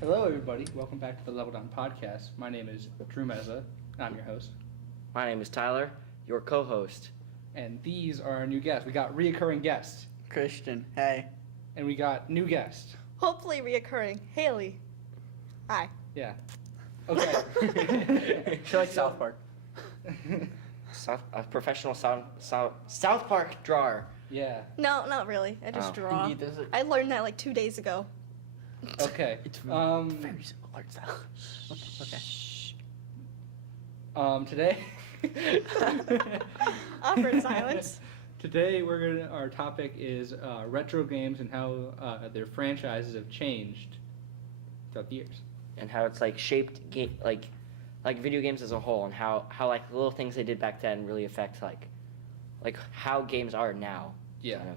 Hello, everybody. Welcome back to the lv1 podcast. My name is Drew Meza. I'm your host. My name is Tyler, your co-host. And these are our new guests. We got reoccurring guests. Christian, hey. And we got new guests. Hopefully reoccurring. Hailee. Hi. Yeah. Okay. She likes South Park. A professional South Park drawer. Yeah. No, not really. I just draw. Indeed, there's a- I learned that like 2 days ago. Okay. It's very simple art style. Okay. Today. Awkward silence. Today our topic is retro games and how their franchises have changed throughout the years. And how it's like shaped like video games as a whole, and how like the little things they did back then really affect like how games are now. Yeah. Kind of.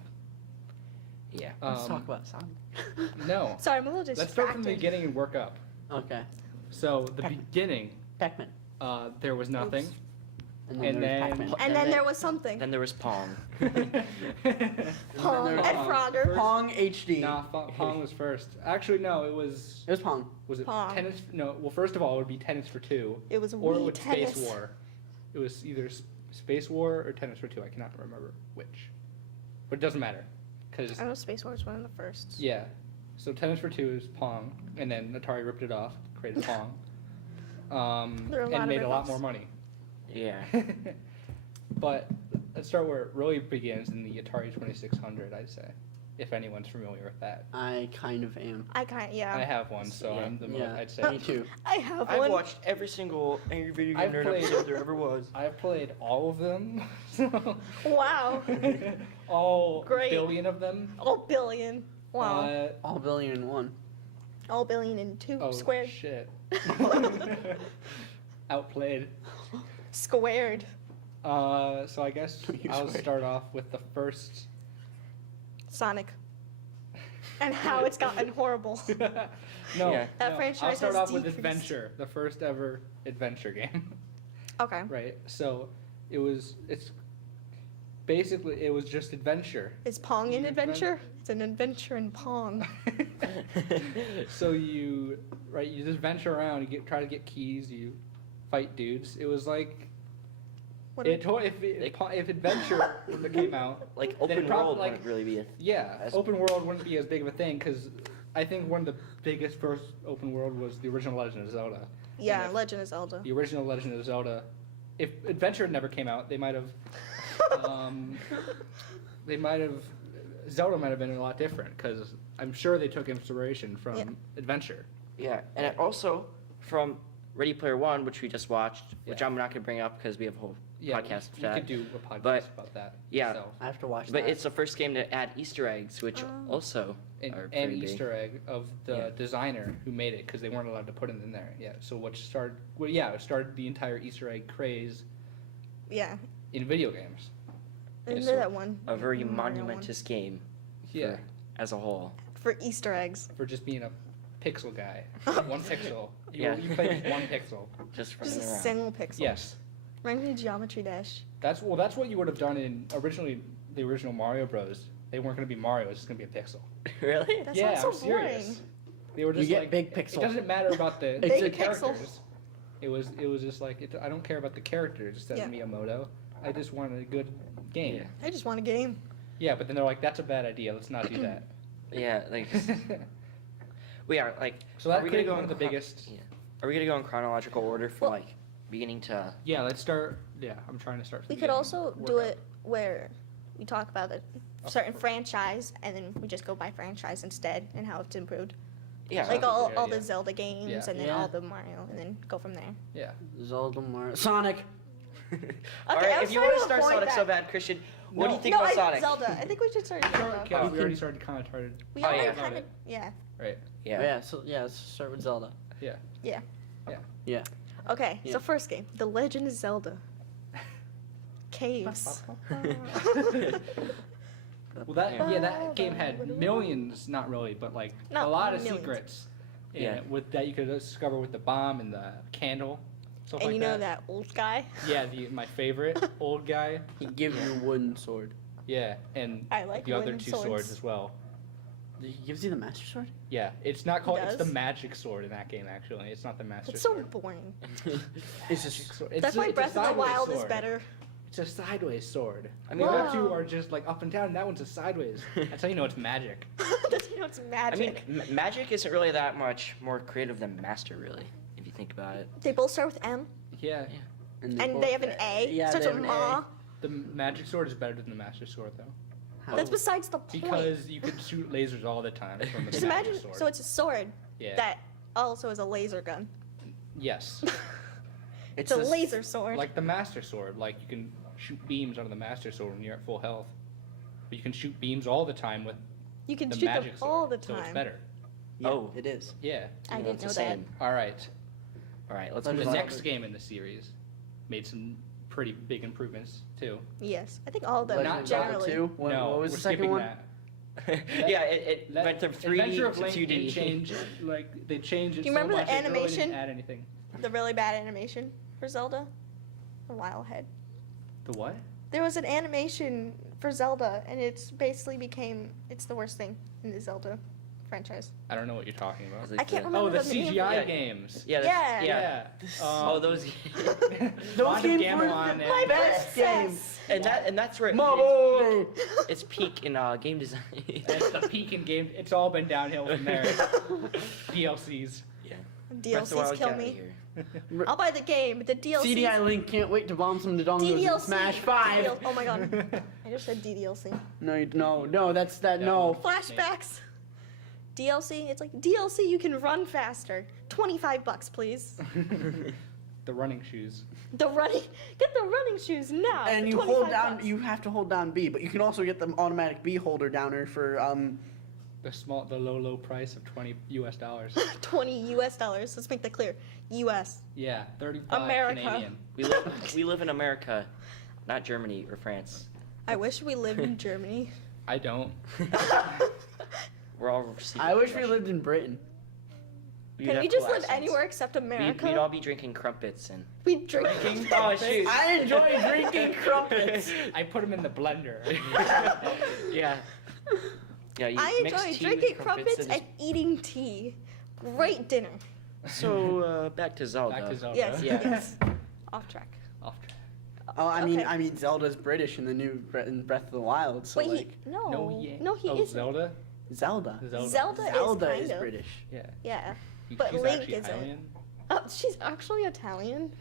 Yeah. Let's talk about Sonic. No. Sorry, I'm a little distracted. Let's start from the beginning and work up. Okay. So the beginning, Pac-Man. there was nothing. Oops. And there was then- Pac-Man. And then there was something. Then there was Pong. Pong there's and Frogger. Pong HD. Nah, Pong was first. Actually, no, it was. It was Pong. Was it Pong. tennis? No. Well, first of all, it would be tennis for two. It was Or it Wii would tennis. Space War. It was either Space War or tennis for two. I cannot remember which. But it doesn't matter, because I know Space War was one of the first. yeah. So tennis for two is Pong, and then Atari ripped it off, created Pong, There are a lot and of made a lot rip-offs. more money. Yeah. But let's start where it really begins in the Atari 2600, I'd say, if anyone's familiar with that. I kind of am. I kind I yeah. have one, so Yeah. I'm the Yeah. I'd say. Me too. I have I've one. watched every single Angry Video I've Game Nerd played- episode there ever was. I've played all of them. So Wow. all Great. billion of them. All billion. Wow. All billion and one. All billion and two Oh squared. shit. Outplayed. Squared. So I guess You I'll swear. start off with the first. Sonic. And how it's gotten horrible. No, Yeah. That no, franchise I'll start has off with decreased. Adventure, the first ever adventure game. Okay. Right. So it's basically it was just adventure. Is Pong an You adventure? It's an adventure in Pong. So you just venture around, try to get keys, you fight dudes. It was like What if adventure came out, Like then open prob- world like- wouldn't really be a yeah, open world wouldn't be as big of a thing because I think one of the biggest first open world was the original Legend of Zelda. Yeah, And if Legend of Zelda. the original Legend of Zelda. If Adventure never came out, they might have. Zelda might have been a lot different because I'm sure they took inspiration from Yeah. Adventure. Yeah, and it also from Ready Player One, which we just watched, which Yeah. I'm not gonna bring up because we have a whole Yeah, podcast for we that. could do a podcast But, about that. yeah. itself. I have to watch But that. it's the first game to add Easter eggs, which Oh. also And, are and pretty big. Easter egg of the Yeah. designer who made it because they weren't allowed to put it in there. Yeah, so it started the entire Easter egg craze Yeah. in video games. I Yeah, know so that one. A very Mario one. monumentous game Yeah, as a whole. For Easter eggs. for just being a pixel guy, one pixel. Yeah. You played just one pixel. Just Just a running around. single pixel. Yes, Reminds me of Geometry Dash. that's what you would have done in the original Mario Bros. They weren't going to be Mario; it's just going to be a pixel. Really? That Yeah, sounds so I'm serious. They were You just get like big It pixel. doesn't matter about the Big characters. pixel. It was just like I don't care about the characters. Just as Yeah. Miyamoto, I just wanted a good game. Yeah. I just want a game. Yeah, but then they're like, that's a bad idea. Let's not do that. Yeah, like we are like. So that are we could gonna be go one in of the chron- biggest. Yeah. Are we gonna go in chronological order from Well- like beginning to? Yeah, let's start. Yeah, I'm trying to start. From We the could beginning, also work do up. it where we talk about a certain franchise and then we just go by franchise instead and how it's improved. Yeah. Like Sounds like a all good the idea. Zelda games Yeah. and then Yeah. all the Mario and then go from there. Yeah. Zelda, Mario, Sonic. All Okay, right, I if was you trying want to to start avoid Sonic that. so bad, Christian, what do No. you think about Sonic? Zelda. I think we should start Zelda. Okay, we can- already started kind of started. We Oh, already yeah. kind of, yeah. Right. Yeah. Yeah. So let's start with Zelda. Yeah. Yeah. Yeah. Yeah. Okay, Yeah. so first game, The Legend of Zelda. Caves. Well, that game had millions, not really, but like Not a lot of millions. secrets. In Yeah. it with that you could discover with the bomb and the candle. Stuff And like you know that old guy? Yeah, my favorite old guy. He gives you a wooden sword. Yeah, and I like the other wooden two swords. as well. He gives you the Master Sword? Yeah, it's not called. It's the does? magic sword in that game. Actually, it's not the master It's so sword. boring. It's just. Sword. It's That's why it's a Breath of the sideways Wild is sword. better. It's a sideways sword. I The mean, other two Wow. are just like up and down. And that one's a sideways. That's how you know it's magic. That's it's I mean, magic. magic isn't really that much more creative than master, really, if you think about it. They both start with M, Yeah, and both- they have an A. Yeah, Starts they with have an Ma. A. the magic sword is better than the master sword though, How? That's besides the point. because you can shoot lasers all the time from the Just magic imagine. sword. So it's a sword yeah. that also is a laser gun. Yes. It's a this- laser sword. Like the master sword. Like you can shoot beams out of the master sword when you're at full health. But you can shoot beams all the time with you can the shoot them magic sword. all the So it's time. better. Yeah, Oh. it is. Yeah. I You didn't it's know the that. same. All right. All right, let's But move The it's on. next game in the series made some pretty big improvements too. Yes, I think all of them Legend of Zelda generally. 2? What, no, what was we're the second skipping one? that. Yeah, it Let- went from 3D Adventure of to Link 2D. did change, like they changed it. Do you remember so the much, it really didn't animation? add anything. The really bad animation for Zelda. A while ahead. The what? There was an animation for Zelda, and it's basically became it's the worst thing in the Zelda franchise. I don't know what you're talking about. I can't remember Oh, the name. CGI Yeah. games. Yeah, Yeah. yeah. Oh, those. Those Wand of games Gamelon were and- My best princess. and that's where Mama! it's peak in game design. It's the peak in game. It's all been downhill from there. DLCs. Yeah. Breath of the DLCs Wild, kill get outta me. here. I'll buy the game, but the DLCs. CDI Link can't wait to bomb some dongles in DDLC. Smash 5. Oh my god. I just said DDLC. No, that's that. Yeah. No. Flashbacks. DLC. It's like DLC. You can run faster. $25, please. The running shoes. The running. Get the running shoes now. And for you hold down. $25. You have to hold down B, but you can also get the automatic B holder downer for The low price of $20 US. $20. Let's make that clear. US. Yeah, 35 America. Canadian. We live in America, not Germany or France. I wish we lived in Germany. I don't. We're all receiving I wish we Russia. lived in Britain. We'd Can have we just cool live accents. anywhere except America? We'd all be drinking crumpets and. We'd drink. Oh shoot! I enjoy drinking crumpets. I put them in the blender. Yeah. Yeah. You I mix enjoy tea drinking with crumpets and and eating tea. Great dinner. So back to Zelda. Back to Zelda. Yes. Yeah. Yes. Off track. Off track. Oh, Okay. I mean, Zelda's British in the new in Breath of the Wild. So Wait, like, No, he ain't. No, he oh, isn't. Zelda? Zelda. Zelda is kind of. British. Yeah. Yeah. He- But she's Link actually isn't. Italian. Oh, she's actually Italian.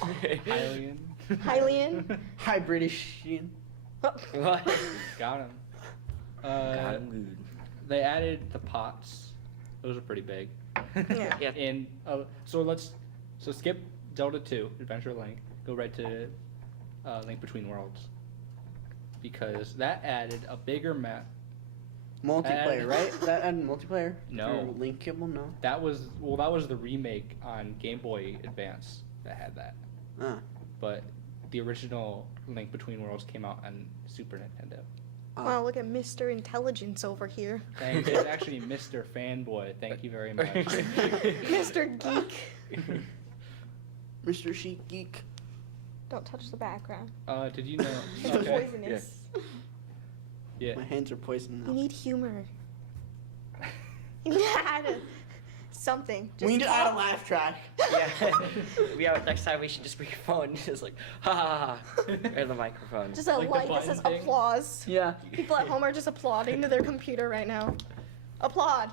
Hylian. Hylian. Hi, Britishian. Oh, What? Got him. Got him good. They added the pots. Those are pretty big. Yeah. Yeah. And so skip Zelda 2, Adventure of Link. Go right to Link Between Worlds, because that added a bigger map. Multiplayer, And- right? That and multiplayer. No. For Linkable, no. That was the remake on Game Boy Advance that had that. Ah. But the original Link Between Worlds came out on Super Nintendo. Wow, look at Mr. Intelligence over here. Thanks. It's actually Mr. Fanboy. Thank you very much. Mr. Geek. Mr. Chic Geek. Don't touch the background. Did you know? It's Okay. poisonous. Yeah. My hands are poisoned You now. need humor. You need to add something. We need to add a laugh track. Yeah. Next time we should just bring your phone. Just like ha ha ha. Or the microphone. Just a Like the light that says button thing? applause. Yeah. People at home are just applauding to their computer right now. Applaud.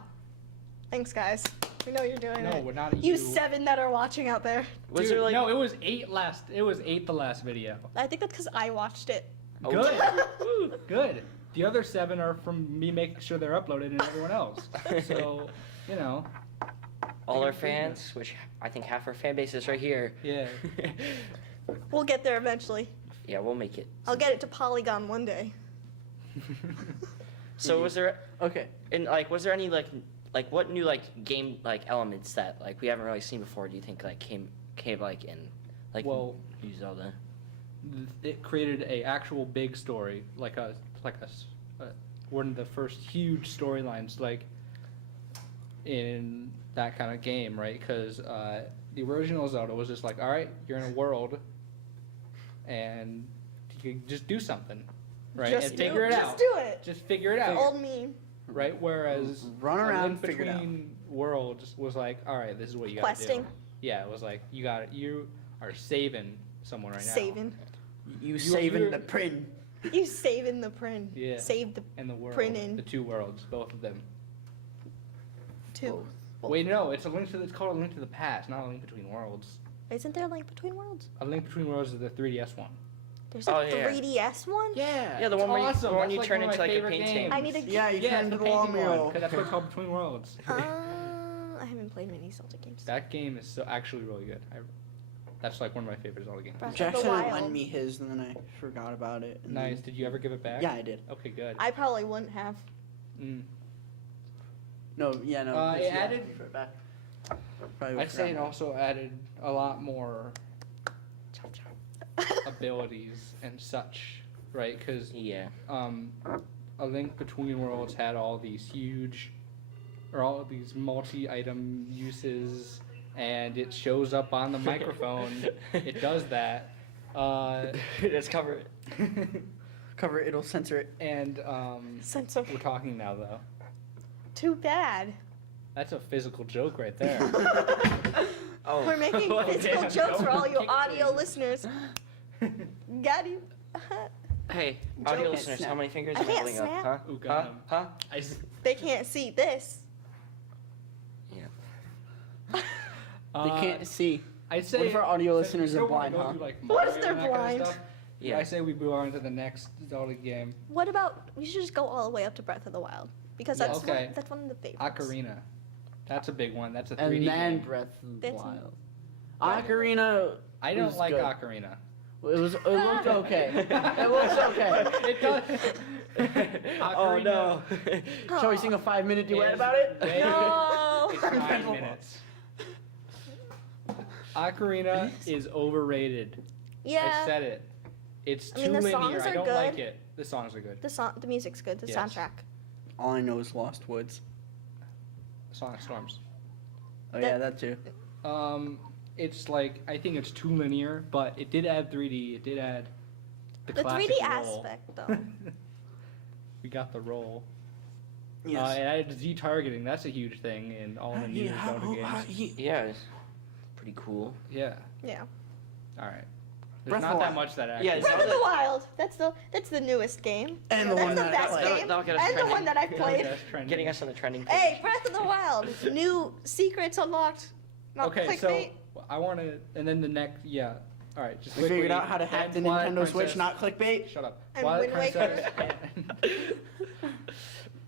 Thanks, guys. We know you're doing No, it. we're not You 7 that are watching out there. Was Dude, there like no, it was 8 last. It was 8 the last video. I think that's because I watched it. Oh. Good. Good. The other 7 are from me making sure they're uploaded and everyone else. So, you know. all our fans, which I think half our fan base is right here. Yeah. We'll get there eventually. Yeah, we'll make it. I'll get it to Polygon one day. So was there Okay. was there any like what new game elements that we haven't really seen before? Do you think came in Well, New Zelda? It created a actual big story, one of the first huge storylines, in that kind of game, right? Because the original Zelda was just all right, you're in a world, and you can just do something, right? Just and figure it Just out. do it. Just figure it out. Old meme. right? Whereas Run A around, Link figure it out. Between Worlds was like, all right, this is what you got to do. Questing. Yeah, it was like you are saving someone right now. Saving. You saving you're- the print. You saving the print. Yeah. Save the And the world, Printing. the two worlds, both of them. two. Wait, no, it's it's called A Link to the Past, not A Link Between Worlds. Isn't there a Link Between Worlds? A Link Between Worlds is the 3DS one. There's a Oh, yeah. 3DS one? Yeah, Yeah, the it's one where you- awesome. the one That's you like turn one of into, my like, a favorite painting. games. I need to. Yeah, you Yeah, turn it's into the the law painting one, mural. because that's what it's called, Between Worlds. I haven't played many Zelda games. That game is actually really good. That's like one of my favorite Zelda games. Breath of Jackson the lent Wild. me his, and then I forgot about it. And Nice. then- Did you ever give it back? Yeah, I did. Okay, good. I probably wouldn't have. Mm. No, yeah, no. It yeah, added- give it back. Probably I'd say it forgot. also added a lot more abilities and such, right? Because Yeah. A Link Between Worlds had all these all of these multi-item uses, and it shows up on the microphone. It does that. Let's cover it. Cover it, it'll censor it. And Censor. we're talking now, though. Too bad. That's a physical joke right there. Oh. We're making Oh, physical damn, jokes for no. all you Kick audio me. listeners. Got you. Hey, Joke audio can't listeners, snap. how many fingers I am I can't holding up? snap. Huh? Ooh, Huh? got him. Huh? I s- They can't see this. Yeah. They can't see. I'd say What if our audio since listeners we are don't wanna blind, go huh? through, like, What if Mario they're and that kind of blind? stuff, Yeah. I say we move on to the next Zelda game. What about we should just go all the way up to Breath of the Wild because Yeah, that's okay. that's one of the favorites. Ocarina. That's a big one. That's a 3D And then game. Breath of the That's- Wild. Ocarina. I don't was like good. Ocarina. It looked okay. It looks okay. It does. Oh no. Shall we sing a 5-minute duet is about it? way- No. It's 9 minutes. Ocarina is overrated. Yeah. I said it. It's I too mean, the linear. songs I are don't good. like it. The songs are good. The music's good. The Yes. soundtrack. All I know is Lost Woods. Sonic Storms. Oh yeah, that too. It's like I think it's too linear, but it did add 3D. It did add the The classic 3D roll. aspect though. We got the roll. Yes. It added Z targeting. That's a huge thing in all the new Zelda games. Yeah, it's pretty cool. Yeah. Yeah. All right. Breath There's of not the that Wild. much that actually. Yeah, Breath of Zelda- the Wild. That's the newest game. And the That's one the that I best played. game. That'll get us And the trending. one that I played. That's trending. Getting us on the trending page. Hey, Breath of the Wild. New secrets unlocked. Not Okay, clickbait. so I want to, and then the next, yeah. All right, just We quickly, figured out how to hack the then Twilight Nintendo Switch, Princess- not clickbait. Shut up. And Twilight Wind Waker. Princess. And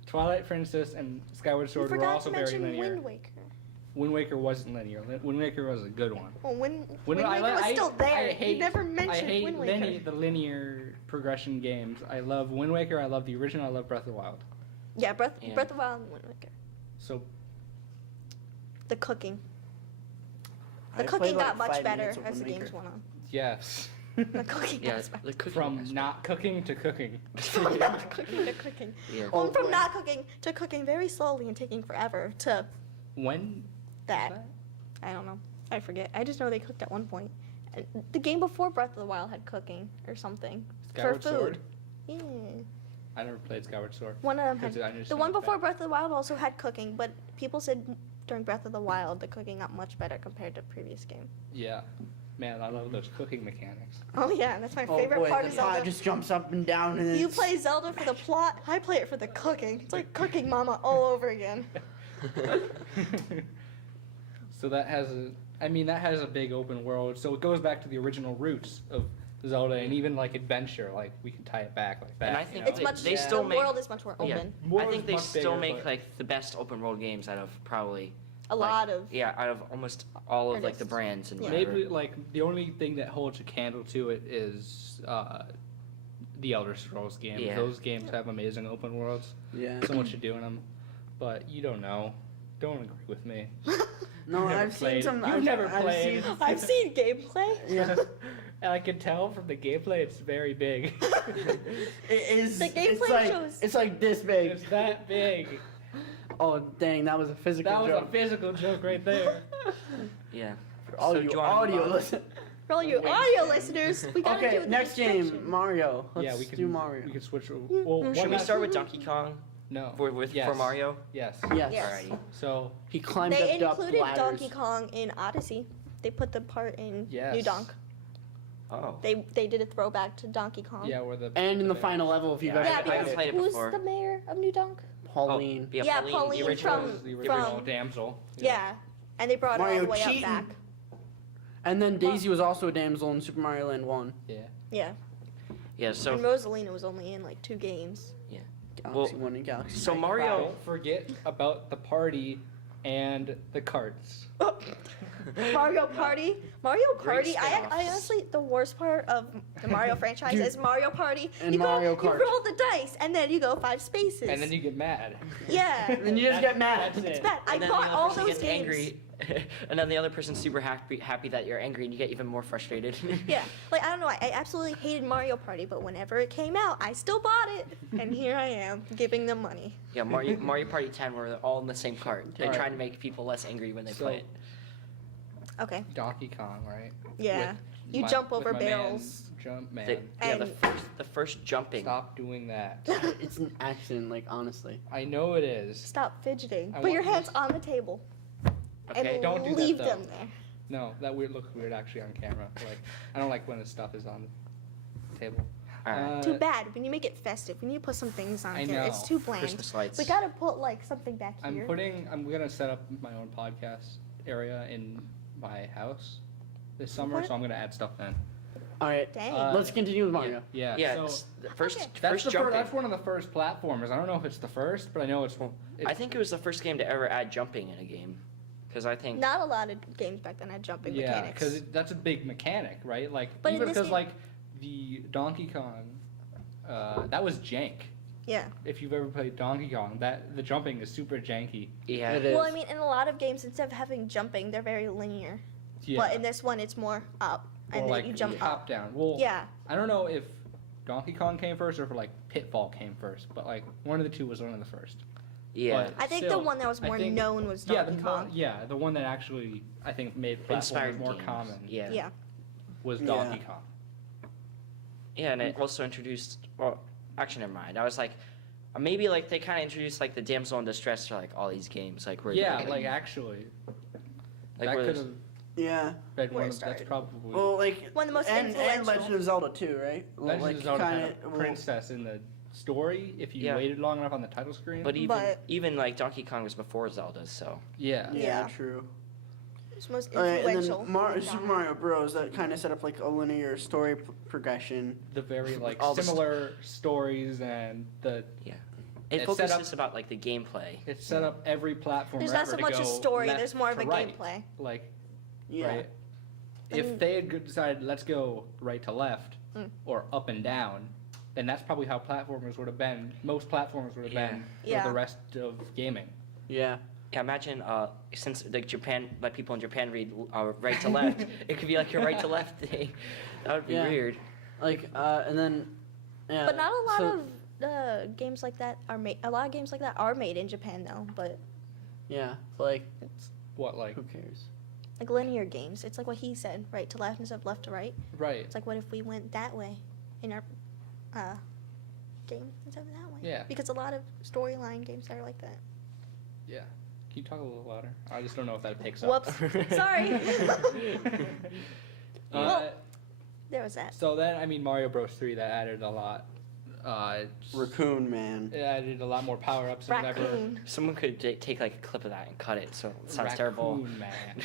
Twilight Princess and Skyward You Sword were forgot also to very mention linear. Wind Waker. Wind Waker wasn't linear. Wind Waker was a good one. Well, Wind Wind Waker was still there. I hate, you never mentioned I hate Wind Waker. the linear progression games. I love Wind Waker. I love the original. I love Breath of the Wild. Yeah, Breath Yeah. of the Wild and Wind Waker. So The cooking. I The played cooking like got much 5 better minutes of as the Wind games Waker. went on. yes, The cooking Yeah, aspect. the cooking from aspect. not cooking to cooking. From not cooking to cooking. Yeah. Oh, Well, from boy. not cooking to cooking very slowly and taking forever to When that. I don't know. I forget. I just know they cooked at one point. And the game before Breath of the Wild had cooking or something. Skyward for food. Sword. Yeah. I never played Skyward Sword. One of them Because had. I just The know one it's before bad. Breath of the Wild also had cooking, but people said during Breath of the Wild the cooking got much better compared to previous game. Yeah, man, I love those cooking mechanics. Oh yeah, that's my Oh favorite boy, part the of pot Zelda. just jumps up and down and You it's- play Zelda for the plot, I play it for the cooking. It's like Cooking Mama all over again. So that has a big open world. So it goes back to the original roots of Zelda and even like adventure. Like we can tie it back like that. And I you think know? It's much. They still the make- world is much more open. Yeah. More I is think they much still bigger, make but- like the best open world games out of probably A lot of. yeah out of almost all of like the Artists. brands and Yeah. whatever. Maybe like the only thing that holds a candle to it is the Elder Scrolls games. Yeah. Those games have amazing open worlds. Yeah. So much to do in them, but you don't know. Don't agree with me. No, You've never I've played. seen some. You've I've, never I've played. Seen, I've seen gameplay. yeah. And I can tell from the gameplay it's very big. It is. The it's gameplay like, shows- It's like this big. It's that big. Oh dang, that was a physical That was joke. a physical joke right there. Yeah. For all So you do you wanna audio move on? listen. For all you Wait. audio listeners, we gotta Okay, do the next game, description. Mario. Let's Yeah, we can do Mario. We can switch. Well, Should we one start with Donkey Kong? No. For Yes. Mario? Yes. Yes. Yes. Alrighty. So He climbed They up included ladders. Donkey Kong in Odyssey. They put the part in Yes. New Donk. Oh. They did a throwback to Donkey Kong. yeah, where the And in the bear- final level, if you've Yeah, ever Yeah, I haven't because played it who's before. the mayor of New Donk? Pauline. Yeah, Yeah, Pauline, Pauline the original. was the original from- damsel. Yeah. And they brought her all Mario the way cheating. up back. And then Daisy was also a damsel in Super Mario Land 1. Yeah. Yeah. Yeah, And so Rosalina was only in like 2 games. Galaxy 1 and Galaxy so 2. Mario Don't forget about the party and the carts. Mario Party. Mario Great Party. I spin-offs. honestly, the worst part of the Mario franchise Dude. is Mario Party. And you Mario go, Kart. You roll the dice, and then you go 5 spaces. And then you get mad. Yeah. And then you just get mad. That's It's it. bad. I and then bought the other all person those gets games. angry, and then the other person's super happy that you're angry, and you get even more frustrated. Yeah, like I don't know, I absolutely hated Mario Party, but whenever it came out, I still bought it, and here I am giving them money. Yeah, Mario Party 10, where they're all in the same cart. They're Alright. trying to make people less angry when they So- play it. Okay, Donkey Kong, right? yeah, With you my- jump with over my barrels. Man, jump man. Yeah, And- the first jumping. Stop doing that. It's an accident, like, honestly. I know it is. Stop fidgeting. I Put your want hands this- on the table Okay, and don't do that, leave though. them there. No, that weird looks weird actually on camera. Like I don't like when the stuff is on the table. Alright. Too bad. We need to make it festive. We need to put some things on I here. It's know. too bland. Christmas lights. We gotta put like something back I'm here. gonna set up my own podcast area in my house this summer, What? so I'm gonna add stuff then. Alright, Dang. let's continue with Mario. Yeah. Yeah, So it's the first Okay. that's first the jumping. that's one of the first platformers. I don't know if it's the first, but I know it's. I think it was the first game to ever add jumping in a game, because I think Not a lot of games back then had jumping yeah, mechanics. because that's a big mechanic, right? Like But in even this because game- like the Donkey Kong, that was jank. Yeah. If you've ever played Donkey Kong, the jumping is super janky. yeah, It is. Well, I mean, in a lot of games, instead of having jumping, they're very linear. Yeah. But in this one, it's more up, and or then like you jump top up. down. Well, Yeah. I don't know if Donkey Kong came first or if like Pitfall came first, but like one of the two was one of the first. yeah. But I think still, the one that was I more think- known was Yeah, Donkey the Kong. the one that actually I think made platformers Inspired more games. common Yeah. Yeah. was Yeah. Donkey Kong. Yeah, and it also introduced. Well, actually, never mind. I was like, maybe like they kind of introduced like the damsel in distress to like all these games, like where Yeah, like actually, like that where could there's- have Yeah. been Where one it of that's started. probably Well, like, One of the most and influential. Legend of Zelda too, right? Well, Legend like, of Zelda had kinda- a princess in the story if you Yeah. waited long enough on the title screen. But even But- even like Donkey Kong was before Zelda, so yeah. Yeah, Yeah. true. It's most Alright, and influential. then Super Mario Bros. That kind of set up like a linear story progression. The very like All the similar stories and it It set focuses about like the gameplay. it set up every platform. There's not so much a story. There's more of a right. gameplay. Like Yeah. right. If And- they had decided let's go right to left Mm. or up and down, then that's probably how platformers would have been. Most platformers would have Yeah. been for Yeah. the rest of gaming. Yeah. Yeah, imagine since like Japan, like people in Japan read right to left, it could be like your right to left thing. That would be Yeah. weird. Like, and then. Yeah. But not a lot so- of games like that are made. A lot of games like that are made in Japan though. But Yeah. Like, What like who cares? like linear games, it's like what he said, right to left instead of left to right. right. It's like what if we went that way in our game instead of that way? Yeah. Because a lot of storyline games are like that. Yeah. Can you talk a little louder? I just don't know if that picks up. Whoops. Sorry. Uh, There was that. so then I mean Mario Bros 3 that added a lot. Raccoon Man. It added a lot more power ups and whatever. Raccoon. Someone could take like a clip of that and cut it, so it sounds terrible. Raccoon Man.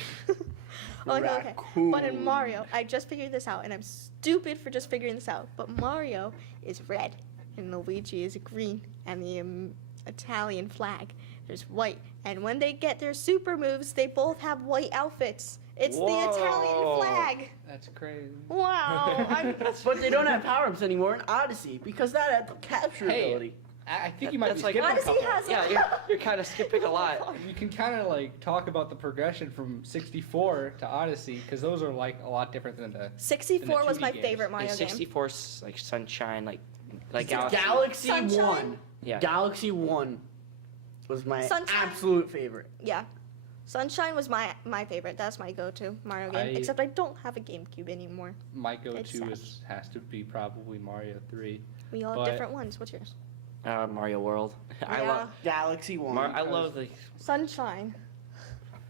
Okay. Raccoon. But in Mario, I just figured this out, and I'm stupid for just figuring this out. But Mario is red, and Luigi is green, and the Italian flag is white. And when they get their super moves, they both have white outfits. It's the Italian Whoa. flag. That's crazy. Wow. But they don't have power ups anymore in Odyssey because that had the capture Hey. ability. I think you might That's be like- skipping a Odyssey couple. has Yeah, you're kind of skipping a lot. You can kind of like talk about the progression from 64 to Odyssey because those are like a lot different than the. 64 was 2D my games. favorite Mario In game. 64's like Sunshine, like Galaxy Sunshine? 1. Yeah. Galaxy 1 was my Sunshine? absolute favorite. Yeah. Sunshine was my favorite. That's my go-to Mario game. I- Except I don't have a GameCube anymore. My It's go-to sad. has to be probably Mario 3. We all have But- different ones. What's yours? Mario World. I Yeah. love. Galaxy 1. I love the. Sunshine.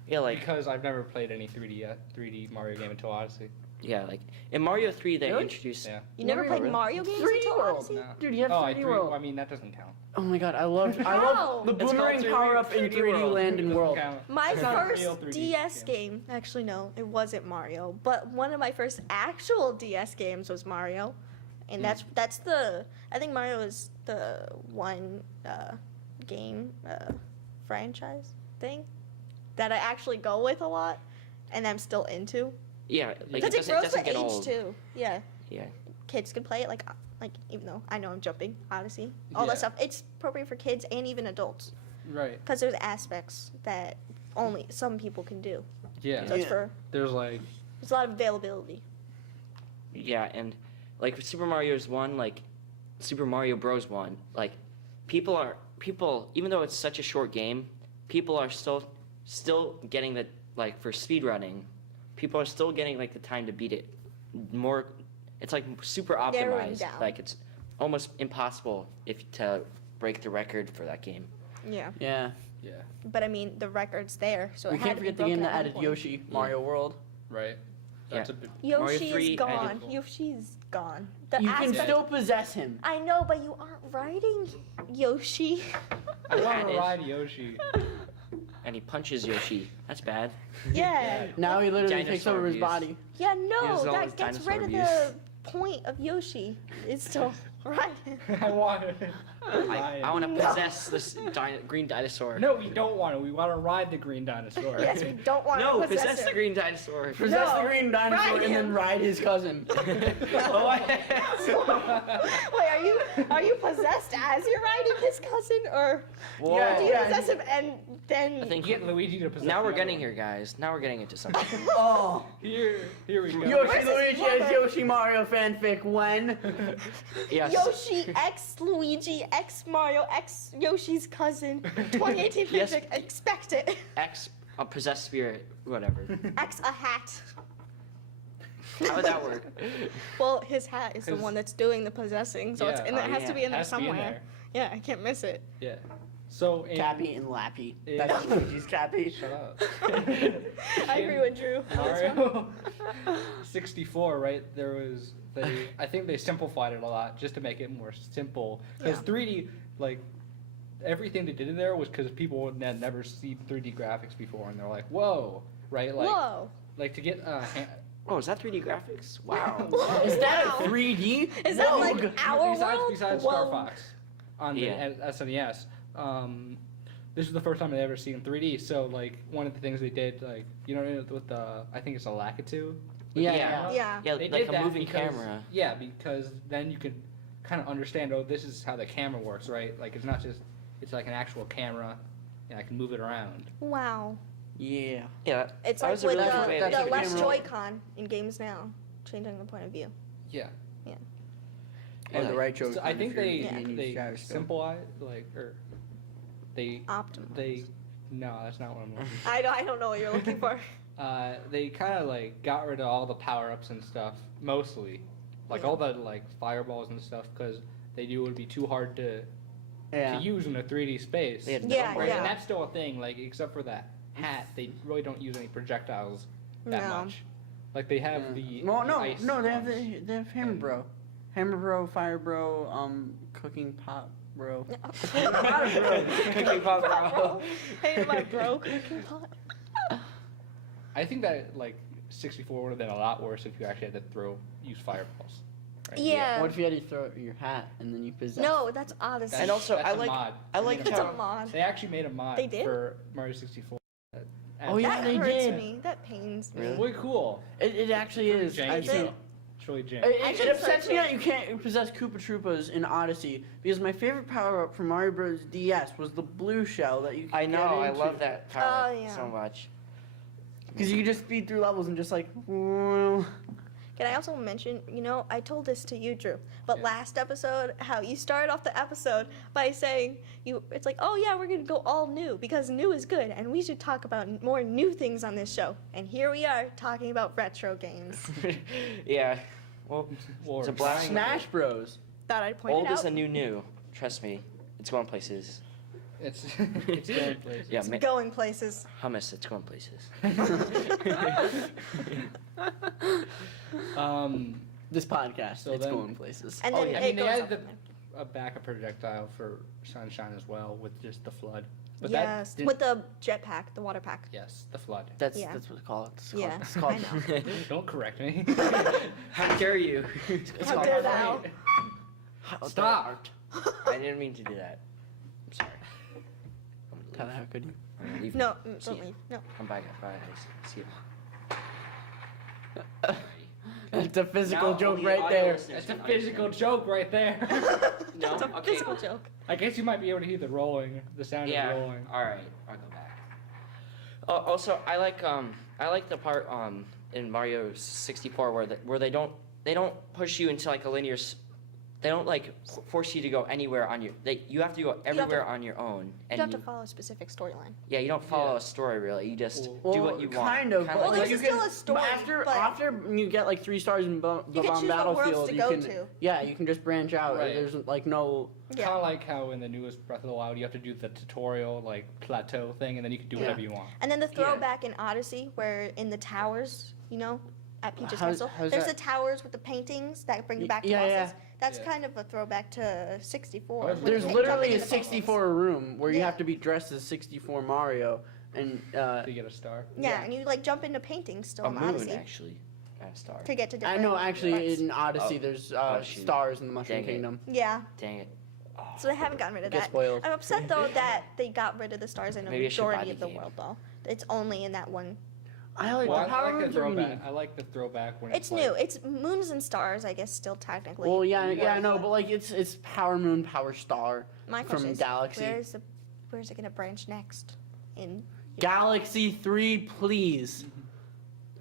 Yeah, like Because I've never played any 3D Mario game until Odyssey. yeah, like in Mario 3 they Really? introduced. Yeah. You never played Really? Mario games 3D until World. Odyssey? No. Dude, you have 3D World. I mean, that doesn't count. Oh my god, I love How? the It's called boomerang 3D power up in 3D World. Land and Doesn't World. count. My It's not a first real 3D DS game, actually no, it wasn't Mario, but one of my first actual DS games was Mario, and that's the I think Mario is the one game franchise thing that I actually go with a lot, and I'm still into Yeah, like because it it grows doesn't with get age old. too. Yeah, Yeah. kids can play it like even though I know I'm jumping Odyssey, all that Yeah. stuff. It's appropriate for kids and even adults Right. because there's aspects that only some people can do. Yeah. So it's Yeah. for There's like there's a lot of availability. Yeah, and like Super Mario's 1, like Super Mario Bros. 1, like people even though it's such a short game, people are still getting the like for speed running, people are still getting like the time to beat it. More, it's like super Narrowing optimized. down. Like it's almost impossible to break the record for that game. Yeah, Yeah. yeah. but I mean the record's there, so We it had can't to be forget the game broken that at one added point. Yoshi, Mario World. Right. That's Yeah. a big. Mario Yoshi 3 is gone. added- Yoshi's gone. The You can aspect- still possess him. I know, but you aren't riding Yoshi. I want That to is- ride Yoshi. And he punches Yoshi. That's bad. Yeah. Now he literally takes Dinosaur over his views. body. Yeah, He no, has all that his gets dinosaur rid of views. the point of Yoshi. It's still riding. I want it. I want to No. possess this green dinosaur. No, we don't want to. We want to ride the green dinosaur. Yes, we don't want No, to possess possess the him. green dinosaur. Possess No, the green dinosaur ride and then him. ride his cousin. Oh, Wait, are you possessed as you're riding his cousin, or Yeah, do you yeah. possess him and I then? think Get Luigi to possess. now the we're other getting one. here, guys. Now we're getting into something. Oh. Here we go. Yoshi Where's his Luigi mother? as Yoshi Mario fanfic when? Yes. Yoshi X Luigi X Mario X Yoshi's cousin 2018 Yes. fanfic. Expect it. X, a possessed spirit, whatever. X a hat. How would that work? Well, his hat is the 'Cause- one that's doing the possessing, so it's Yeah. and it Oh, has yeah. to be in there Has to be in somewhere. Yeah, I can't miss it. Yeah. So in Cappy and Lappy. Yeah. That's Luigi's Cappy. Shut up. I agree with Drew. Mario 64, right? I think they simplified it a lot just to make it more simple. Because Yeah. 3D, like, everything they did in there was because people had never seen 3D graphics before, and they're like, whoa, right? Like, Whoa. like to get Oh, is that 3D graphics? Wow. Is that Wow. 3D? Is that Whoa. like our world? besides Whoa. Star Fox on the Yeah. SNES. This was the first time I'd ever seen 3D. So like one of the things they did, like with the I think it's a Lakitu. Yeah. Yeah. Yeah. Yeah, They like did a that moving because, camera. Yeah, because then you could kind of understand. Oh, this is how the camera works, right? Like it's not just it's like an actual camera, and I can move it around. Wow. Yeah. Yeah. It's that like was a with really that's good what- way that's to the what less camera- Joy-Con in games now, changing the point of view. Yeah. Or the right Joy-Con. So I think if you're they using they gyroscope. simplify they Optimal. no, that's not what I'm looking for. I don't know what you're looking for. They kind of like got rid of all the power-ups and stuff, mostly, like Yeah. all the like fireballs and stuff, because they knew it would be too hard to Yeah. use in a 3D space. They had Yeah, Right, yeah. and that's still a thing. Like except for that hat, they really don't use any projectiles that No. much. Like they have Yeah. the Well, no, ice no, they have ones. they have Hammer and- Bro, Hammer Bro, Fire Bro, Cooking Pot Bro. Cooking pot, bro. Hey, my bro cooking pot. I think that like 64 would have been a lot worse if you actually had to use fireballs. Right? Yeah. What if you had to throw your hat and then you possess? No, that's Odyssey. And also, That's I a like mod. I like That's a how mod. They actually made a mod They did? for Mario 64. Oh, yeah, That they hurts did. me. That pains me. Really? Way cool. It actually is. Janky, I've seen though. it. It's really janky. It, I it should upsets search me it. that you can't possess Koopa Troopas in Odyssey because my favorite power up from Mario Bros. DS was the blue shell that you. I know I love that power Oh, yeah. so much. Because you could just speed through levels and just like. Well, Can I also mention, I told this to you, Drew, but Yeah. last episode, how you started off the episode by saying it's like, oh yeah, we're gonna go all new because new is good, and we should talk about more new things on this show. And here we are talking about retro games. Yeah. Well, Or it's a black Smash Bros. Thought I'd point Old it is out. a new. Trust me. It's going places. It's it's going places. Yeah, Going places. hummus. It's going places. This podcast, So it's then- going places. And Oh, then yeah. I it mean, they goes had up the from there. a backup projectile for Sunshine as well with just the flood. But Yes, that didn't- with the jetpack, the water pack. yes, the flood. That's Yeah. what it's called. It's Yeah, it's called, I know. Don't correct me. How dare you? It's How called dare thou? How Stop. art. I didn't mean to do that. I'm sorry. Tyler, how could you? I'm gonna leave. No, See don't ya. leave. No. I'm bye, guys. See you. It's a physical Now joke only right audio there. listeners That's a can physical understand. joke right there. No? It's a Okay, physical cool. joke. I guess you might be able to hear the rolling, the sound Yeah. of rolling. All right. I'll go back. Also, I like the part in Mario 64 where they don't push you into like a linear. They don't like force you to go anywhere on your. You have to go everywhere on your own. You have to follow a specific storyline. Yeah, you don't follow Yeah. a story really. You just Well, do what you want. Kind of. Kinda but Well, like there's you still can- a story, But but- after you get like 3 stars in You can Bomb choose what worlds Battlefield, to you go can. to. Yeah, you can just branch out. Right. There's like no. Yeah. Kind of like how in the newest Breath of the Wild you have to do the tutorial like plateau thing, and then you can do Yeah. whatever you want. And then the Yeah. throwback in Odyssey, where in the towers, at Peach's How's- castle, how's there's that? the towers with the paintings that bring you back to Yeah, yeah. bosses. That's Yeah. kind of a throwback to 64. Oh, with There's the jumping literally a into 64 room where you Yeah. have to be dressed as 64 Mario, and To get a star. Yeah, Yeah. and you like jump into paintings still a in moon Odyssey actually, not a star. to get to I different. know actually parts. in Odyssey Oh. there's Oh, shoot. stars in the Mushroom Dang it. Kingdom. Yeah, Dang it. Oh. so they haven't gotten rid of Get that. spoiled. I'm upset though that they got rid of the stars in a Maybe I should buy majority the of the game. world though. It's only in that one. I like Well, the power I like the rooms are throwback. neat. I like the throwback when It's like, new. It's moons and stars, I guess, still technically. Well, yeah, I know, but like it's Power Moon, Power Star My from question is, Galaxy. where's it gonna branch next? In Galaxy 3, please.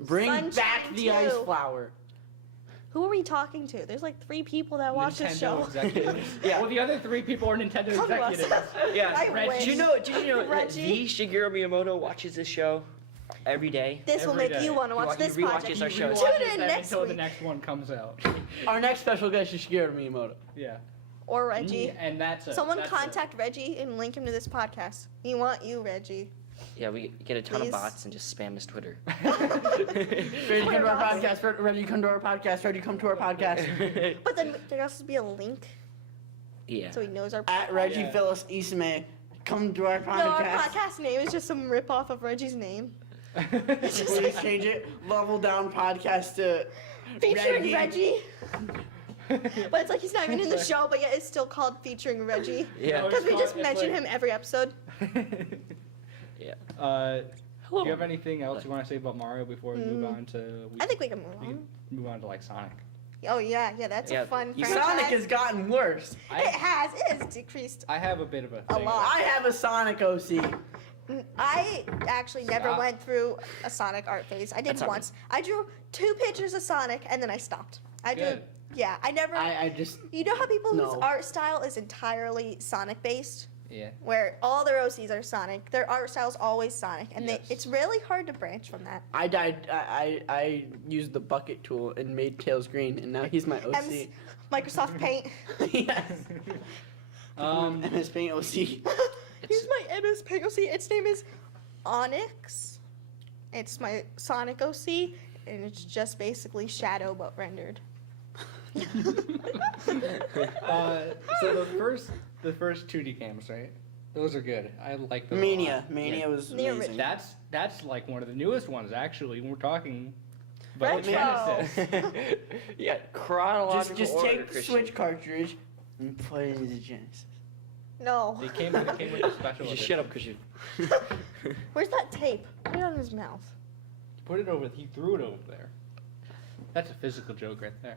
Bring Sunshine back the Ice 2. Flower. who are we talking to? There's like 3 people that watch this Nintendo show. executives. Yeah. Well, the other 3 people are Nintendo Come to us. executives. Yeah. I Reggie. wish. Do you know that Reggie? the Shigeru Miyamoto watches this show every day? This will Every make day. you want to He watch wa- he this rewatches project. our He shows. rewatches Tune in them next until the week. next one comes out. Our next special guest is Shigeru Miyamoto. Yeah. Or Reggie. And that's it. Someone That's contact Reggie and link him to this podcast. We want you, Reggie. Yeah, we get a ton Please. of bots and just spam his Twitter. Reggie, come to our podcast. Reggie, come to our podcast. Reggie, come to our podcast. But then there has to be a link Yeah. so he knows our At Reggie Yeah. Phyllis Ismay, come to our podcast. No, our podcast name is just some rip off of Reggie's name. Please change it. Level Down Podcast to Featuring Reggie. But it's like he's not even in the show, but yet it's still called Featuring Reggie. Yeah. Because we just It's mention like- him every episode. Yeah. Do Hello. you have anything else you want to say about Mario before we move on to? I think we can move we on. can move on to like Sonic. Oh yeah, that's Yeah, a fun you- franchise. Sonic has gotten worse. It has decreased. I have a bit of a A thing. lot. I have a Sonic OC. I actually never Stop. went through a Sonic art phase. I did That's not once. I drew 2 pictures of Sonic and then I stopped. I drew. Good. Yeah, I never. I just You know how people whose No. art style is entirely Sonic based, Yeah. where all their OCs are Sonic. Their art style is always Sonic, and Yes. it's really hard to branch from that. I died. I used the bucket tool and made Tails green, and now he's my OC. Microsoft Paint. Yes. Um, MS Paint OC. Here's my MS Paint OC. Its name is Onyx. It's my Sonic OC, and it's just basically Shadow but rendered. so the first 2D games, right? Those are good. I like those. a Mania. lot. Mania Yeah. was The amazing. That's like one of the newest ones actually. When we're talking about Retro. Genesis. Yeah, chronological Just order, take the Christian. Switch cartridge and put it into Genesis. No. They came with a special. Just edition. shut up, Christian. Where's that tape? Put it on his mouth. Put it over. He threw it over there. That's a physical joke right there.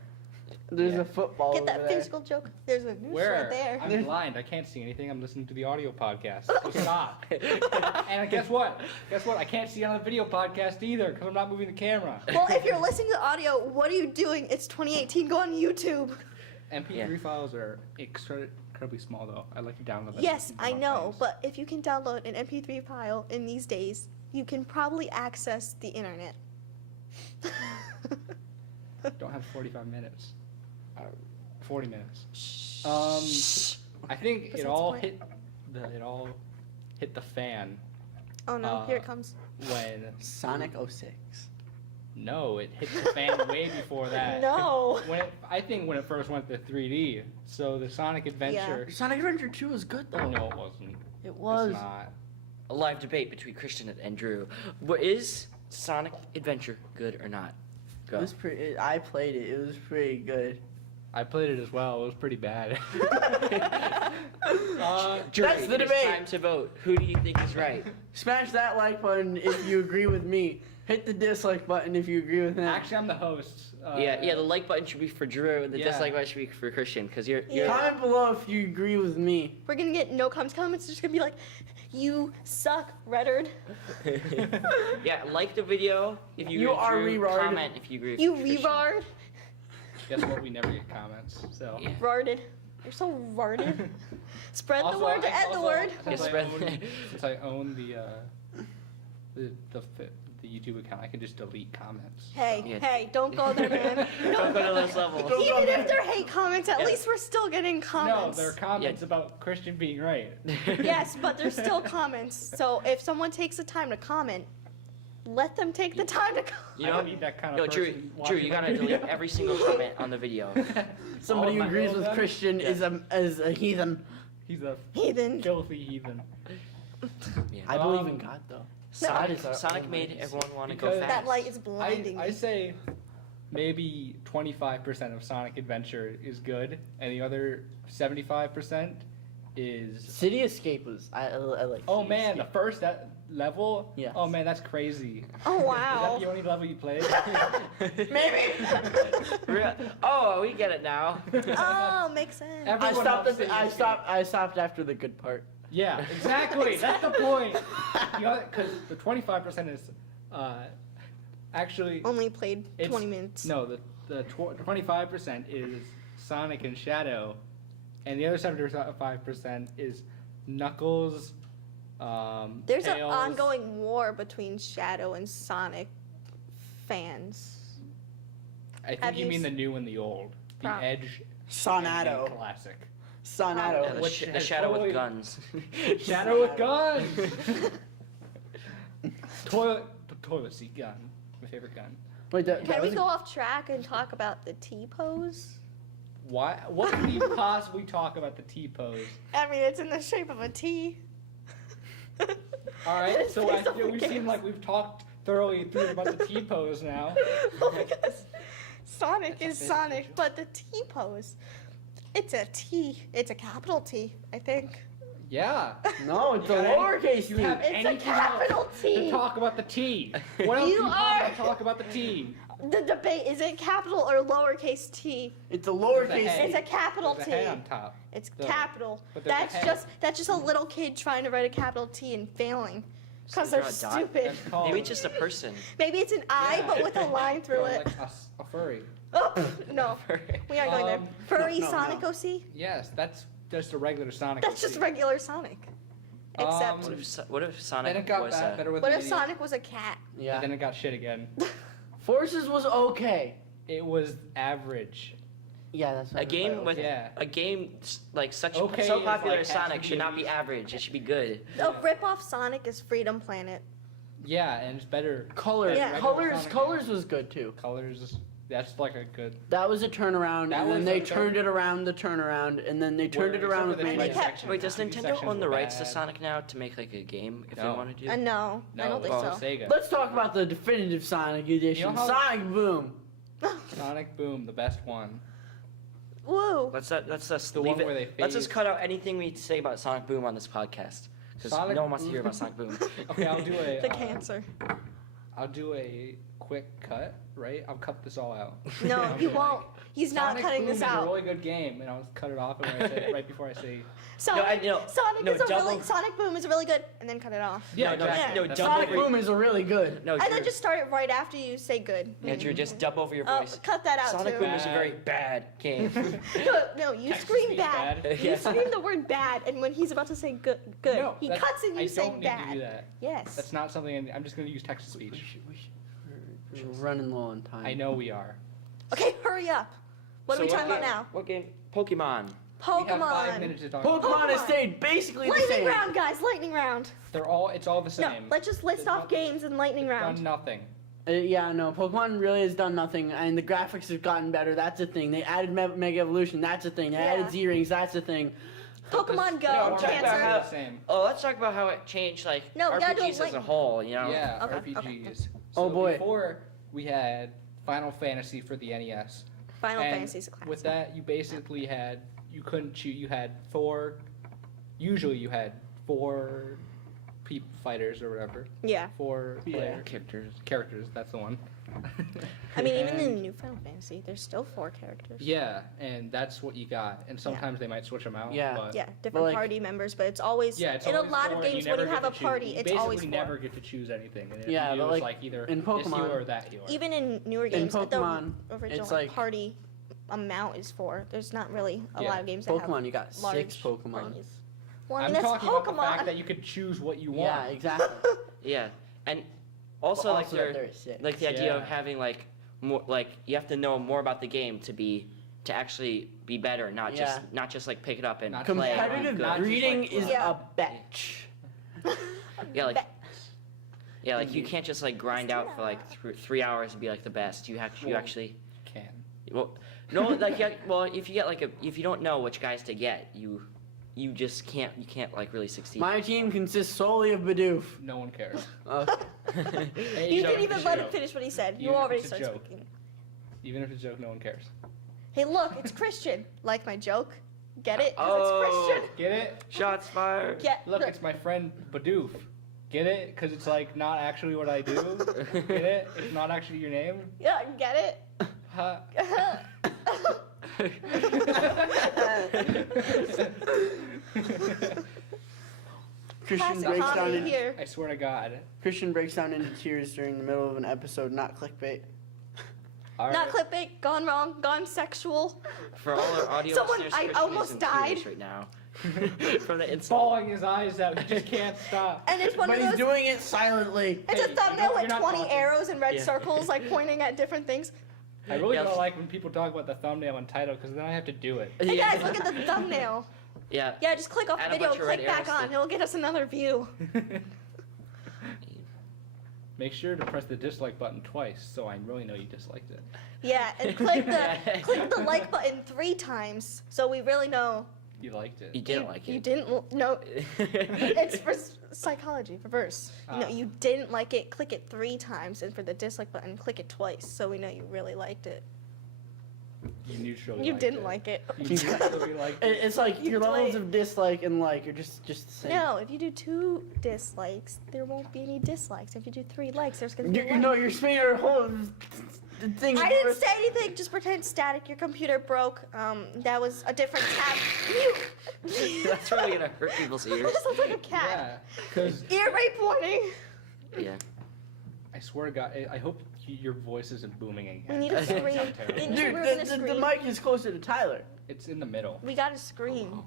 There's Yeah. a football Get over that there. physical joke. There's a noose Where? right there. I'm blind. I can't see anything. I'm listening to the audio podcast. So stop. And guess what? Guess what? I can't see on the video podcast either because I'm not moving the camera. Well, if you're listening to audio, what are you doing? It's 2018. Go on YouTube. MP3 Yeah. files are incredibly small though. I like to download them. Yes, and keep I them on know, things. but if you can download an MP3 file in these days, you can probably access the internet. Don't have 45 minutes. 40 minutes. I think Besides it all point. hit the fan Oh no, here it comes. when Sonic 06. no, it hit the fan way before that. No. I think when it first went to 3D. So the Sonic Adventure. Sonic Adventure 2 was good though. No, it wasn't. It was. It's not. A live debate between Christian and Drew. Is Sonic Adventure good or not? It Go. was pretty. I played it. It was pretty good. I played it as well. It was pretty bad. Jury, That's the it's debate. time to vote. Who do you think is right? Smash that like button if you agree with me. Hit the dislike button if you agree with him. Actually, I'm the host. Yeah. The like button should be for Drew, and the Yeah. dislike button should be for Christian, because you're. Yeah. Comment below if you agree with me. We're gonna get no comments. It's just gonna be like, you suck, Reddard. Yeah, like the video if you You agree with are Drew. re-rarded. Comment if you agree with You Christian. re-rard. Guess what? We never get comments. So. Yeah. Rarded. You're so rarded. Spread the Also, word to add the word. Since, Yeah, I spread- own, since I own the YouTube account, I can just delete comments. Hey, Yeah. hey, don't go there, man. Don't go to those levels. Even if they're hate comments, at Yeah. least we're still getting No, comments. they're comments about Christian being right. Yes, but there's still comments. So if someone takes the time to comment, let them take the time to comment. You I know, don't need that kind no, of Drew, person. Drew, you gotta delete every single comment on the video. Somebody All who of agrees them? with Christian Yeah. is a heathen. He's a Heathen. filthy heathen. Yeah. I believe in God though. God is our Sonic Almighty. made everyone want to go Because- fast. That light is blinding I me. say maybe 25% of Sonic Adventure is good, and the other 75% is. City Escape was I like. Oh City man, the Escape. first level. Yes. Oh man, that's crazy. Oh Is that wow. the only level you played? Maybe. Oh, we get it now. Oh, makes sense. Everyone I stopped. loves At the, City Escape. I stopped after the good part. Yeah, exactly. That's the point. Because the 25% is actually Only played It's- 20 minutes. no. The 25% is Sonic and Shadow, and the other 75% is Knuckles. There's an Tails. ongoing war between Shadow and Sonic fans. I think Have you you mean s- the new and the old. The Prob- Edge. Sonato. and Classic. Yeah, Sonato. Which the has shadow totally- with guns. Shadow with guns. Toilet seat gun. My favorite gun. Wait, that Can we was go off track and talk about the T pose? Why? What can you possibly talk about the T pose? I mean, it's in the shape of a T. All right, It's so based off we of seem games. like we've talked thoroughly through about the T pose now. Well, because Sonic That's is a Sonic, physical but the T pose, it's a T. It's a capital T, I think. Yeah. No, it's a You got any- lowercase you T. have It's a anything capital else T. to talk about the T. What else You can you are- talk about the T? The debate is it capital or lowercase T? It's a There's a lowercase head. It's a capital There's T. a head on top. It's Though. capital. But there's a That's head. just a little kid trying to write a capital T and failing. Because So they're draw a dot? stupid. That's called Maybe it's just a person. Maybe it's an I, Yeah. but with a line through or it. like a furry. Oh, no. We are going there. Um, Furry no, Sonic no. OC? Yes, that's just a regular Sonic. That's just OC. regular Sonic. Except, What if Then Sonic it got was better with what the if video, Sonic was a cat? Yeah. And then it got shit again. Forces was okay. It was average. Yeah, that's what a game with Yeah. a game like such Okay so is popular like as has Sonic to should be not be used. average. It should be good. A rip-off Sonic is Freedom Planet. Yeah, and it's better. Colors. Yeah. Colors. Sonic Colors was good too. Colors. That's like a good. That was a turnaround, That and then was they a turned it around the turnaround, and then they turned Where- it around with except for the And they Mania. kept- section. Wait, does The Nintendo sections own the were rights to bad. Sonic now to make like a game if they No. want to do? No, I don't think it's so. Sega. Let's talk about the definitive Sonic edition. You know how- Sonic Boom. Sonic Boom, the best one. Woo. Let's just The leave one it. where they Let's just phase- cut out anything we say about Sonic Boom on this podcast because Sonic no one wants to hear about Sonic Boom. Okay, I'll do a. The cancer. I'll do a quick cut. Right, I'll cut this all out. No, I'll he be won't. like, He's not Sonic cutting Boom this is a out. really good game, and I'll cut it off and I say, right before I say. Sonic, no. Sonic Boom is really good, and then cut it off. Yeah, no, exactly. no, That's double Sonic over- Boom is a really good. No, And then Drew, just start it right after you say good. yeah, Drew, just dub over your Oh, voice. cut that out Sonic too. Boom is a very bad game. No, you Texas scream means bad. bad. You Yeah. scream the word bad, and when he's about to say good, No, he that's- cuts and you I say don't need bad. to do that. Yes. That's not something. I'm just gonna use Texas speech. We're running low on time. I know we are. Okay, hurry up. What So are we talking about game- now? What game? Pokemon. We have 5 Pokemon. minutes to talk. Pokemon has Pokemon. stayed basically the Lightning same. round, guys. Lightning round. It's all the No, same. let's just list There's off nothing- games and lightning It's round. done nothing. Yeah, no, Pokemon really has done nothing, and the graphics have gotten better. That's a thing. They added Mega Evolution. That's a thing. They added Yeah. Z-Rings. That's a thing. Pokemon Go. No, I'm talking about Cancer. how- the same. Oh, let's talk about how it changed like No, we gotta do RPGs as a lightning. whole. You know. Yeah, Okay, RPGs. Oh, So boy. Before we had Final Fantasy for the NES. Final and Fantasy's a classic. with that, you basically you couldn't choose. You had 4. Usually, you had 4 fighters or whatever. Yeah. 4 Yeah. characters. That's the one. I mean, even in And- the new Final Fantasy, there's still 4 characters. Yeah, and that's what you got. And sometimes they might switch them out. Yeah. But Yeah, different like- party members, but it's always Yeah, it's in a always lot 4, of and games you when you never have get a to choose. party, You it's always basically 4. never get to choose anything. And Yeah, you but do like, is like either in this Pokemon- hero or that hero. Even in newer In games, Pokemon, the original it's like- party amount is 4. There's not really a Yeah. lot of games that have Pokemon, you got 6 large Pokemon. parties. Well, I I'm mean, that's talking about the Pokemon. fact that you could choose what you want. Yeah, exactly. Yeah, and also, But like that they're there are 6. like the idea of Yeah. having like more like you have to know more about the game to actually be better, not Yeah. just like pick it up and Not play. and be Competitive good. not just, breeding like, is Yeah. a bitch. Yeah, like Bet. yeah, like you can't just like grind out for like 3 hours and be like the best. You Well- actually Can. well no like yeah, well if you get like if you don't know which guys to get you just can't like really succeed. My team consists solely of Bidoof. No one cares. Okay. Hey, You Joe, didn't even it's a let joke. him finish what he said. You Even if already it's a started joke. speaking. Even if it's a joke, no one cares. Hey, look, it's Christian. Like my joke? Get it? 'Cause Oh. it's Christian. Get it? Shots fired. Get Look, it's my friend Bidoof. Get it? Because it's like not actually what I do. Get it? It's not actually your name. Yeah, get it? Huh? Christian Classic breaks down comedy in, here. I swear to God. Christian breaks down into tears during the middle of an episode, not clickbait. All Not right. clickbait, gone wrong, gone sexual. For all our audio Someone- listeners, I Christian almost is in died. tears right now. From the insult. Bawling his eyes out. He just can't stop. And it's one But of he's those. doing it silently. It's Hey, a thumbnail you're with not 20 talking. arrows and red Yeah. circles, like pointing at different things. I really Yeah. don't like when people talk about the thumbnail and title because then I have to do it. Hey Yeah. guys, look at the thumbnail. Yeah. Yeah, just click off Add the a video bunch and of red click back arrows on. to- It'll get us another view. Make sure to press the dislike button twice so I really know you disliked it. Yeah, and click the like button 3 times so we really know You liked it. You didn't like you it. didn't. No, it's for psychology, reverse. No, Ah. you didn't like it. Click it 3 times, and for the dislike button, click it twice so we know you really liked it. You neutrally You liked didn't it. like it. You neutrally liked it. It's like You your levels delay- of dislike and like are just the same. No, if you do 2 dislikes, there won't be any dislikes. If you do 3 likes, there's gonna be. You a know, like. you're spinning your whole thing. I didn't say anything. Just pretend static. Your computer broke. That was a different tab. Mute. That's really gonna hurt people's ears. That sounds like a cat. Yeah, because Ear rape warning. Yeah. I swear to God, I hope your voice isn't booming again. We need a That sounds screen. terrible. In- Dude, We're gonna the scream. mic is closer to Tyler. It's in the middle. We got a screen.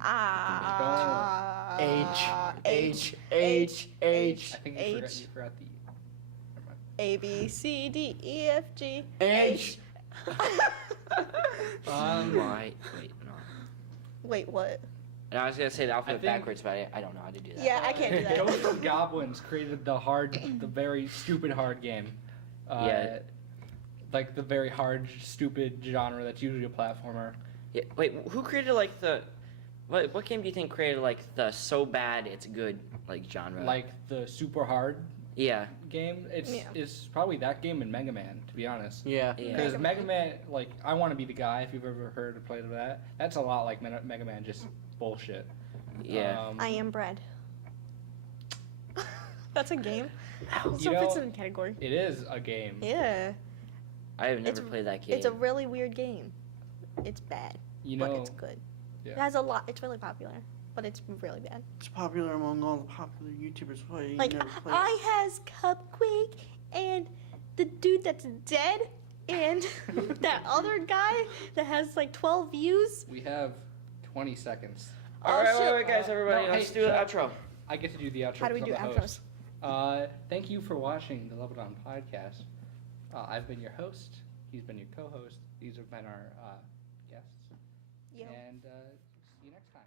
Ah. H H. I think you H. forgot the. A B C D E F G H. Why? Wait, no. Wait, what? And I was gonna say the alphabet think- backwards, but I don't know how to do that. Yeah, I can't do that. Ghosts and Goblins created the very stupid hard game. Yeah. Like the very hard, stupid genre that's usually a platformer. Yeah, wait, who created like the what game do you think created like the so bad it's good like genre? Like the super hard yeah. game. Yeah. It's probably that game and Mega Man, to be honest. Yeah. Yeah. Because Mega Man, like, I Want to Be the Guy, if you've ever heard or played of that, that's a lot like Mega Man, just bullshit. Yeah. I am bread. That's a game. You So fits know, in the category. it is a game. Yeah. I have never it's- played that game. It's a really weird game. It's bad, You but know, it's good. yeah. It has a lot. It's really popular, but it's really bad. It's popular among all the popular YouTubers. Why you Like, never played? I has Cupquake and the dude that's dead and that other guy that has like 12 views. we have 20 seconds. All right, shit. wait, guys, everybody, No, let's hey, do the shut outro. I get to do the outro. How do we 'cause do I'm the outros? host. Thank you for watching the Level Down podcast. I've been your host. He's been your co-host. These have been our guests. Yo. And see you next time.